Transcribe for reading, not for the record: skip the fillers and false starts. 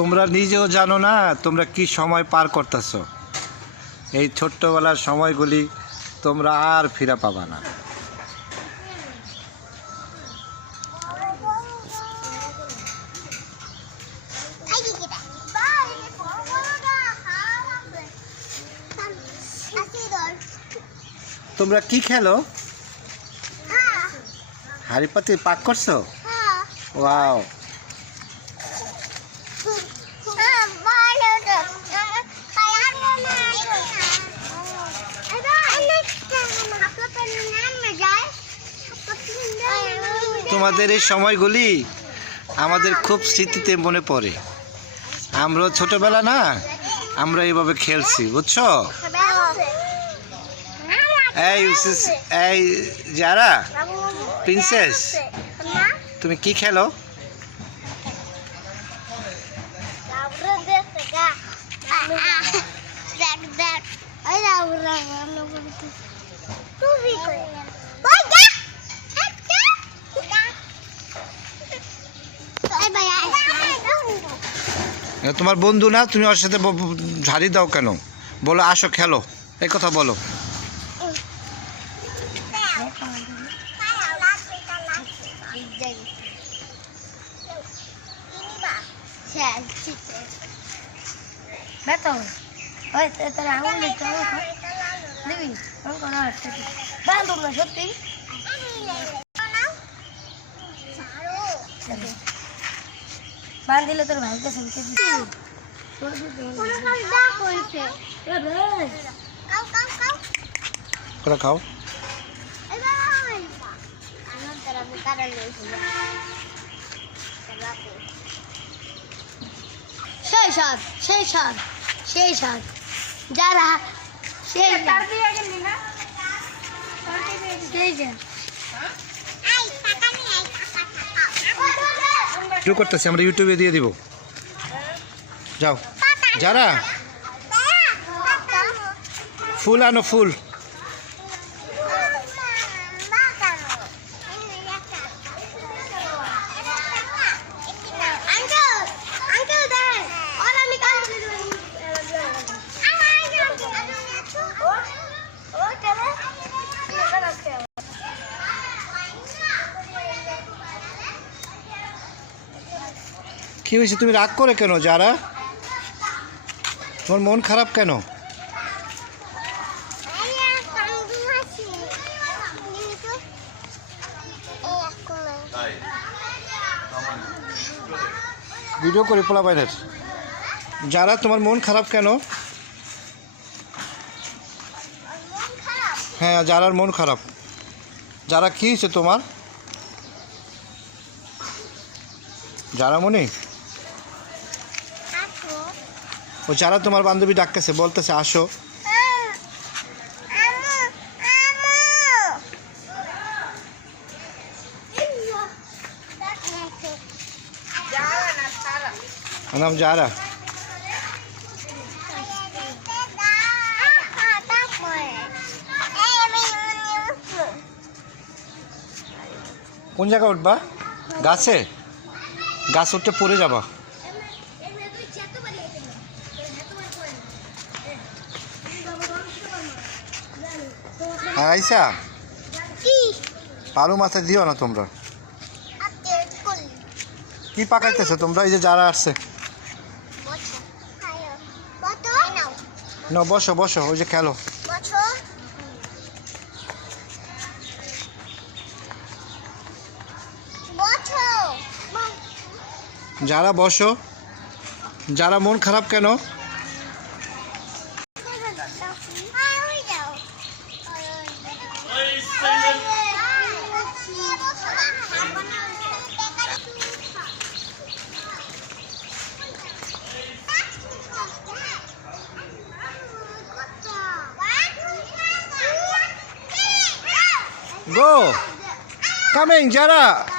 তোমরা নিজেও জানো না তোমরা কি সময় পার করতেছো। এই ছোট্টবেলার সময়গুলি তোমরা আর ফিরে পাবা না। তোমরা কি খেলো? হাড়ি পাতি পাক করছো? ওয়াও। তোমাদের এই সময়গুলি আমাদের খুব স্মৃতিতে মনে পড়ে। আমরা ছোটবেলা না, আমরা এইভাবে খেলছি, বুঝছো? এই যারা প্রিন্সেস, তুমি কি খেলো? তোমার বন্ধু না, তুমি ওর সাথে ঝাড়ি দাও কেন? বলো আসো খেলো, এই কথা বলো। বান দিলে তোর ভাইকে শুনতে কোথা খাও? সেই সাত সেই সাত সেই সাত যারা সেই ভিডিও করতেছি, আমরা ইউটিউবে দিয়ে দিব। যাও যারা, ফুল আনো, ফুল। কি হয়েছে? তুমি রাগ করে কেন যারা? তোমার মন খারাপ কেন? ভিডিও করে পোলা বাইরের। যারা, তোমার মন খারাপ কেন? হ্যাঁ, যারার মন খারাপ। যারা কি হয়েছে তোমার? যারা মনে, ও যারা তোমার বান্ধবী ডাকতেছে, বলতেছে আসো। নাম যারা। কোন জায়গায় উঠবা? গাছে? গাছ উঠতে পড়ে যাবা। আইসা পালু মাথায় দিও না তোমরা। কি পাকাইতেছো তোমরা? এই যে যারা আসছে না, বসো বসো, ওই যে খেলো। যারা বসো। যারা মন খারাপ কেন? Go! Coming, Jara!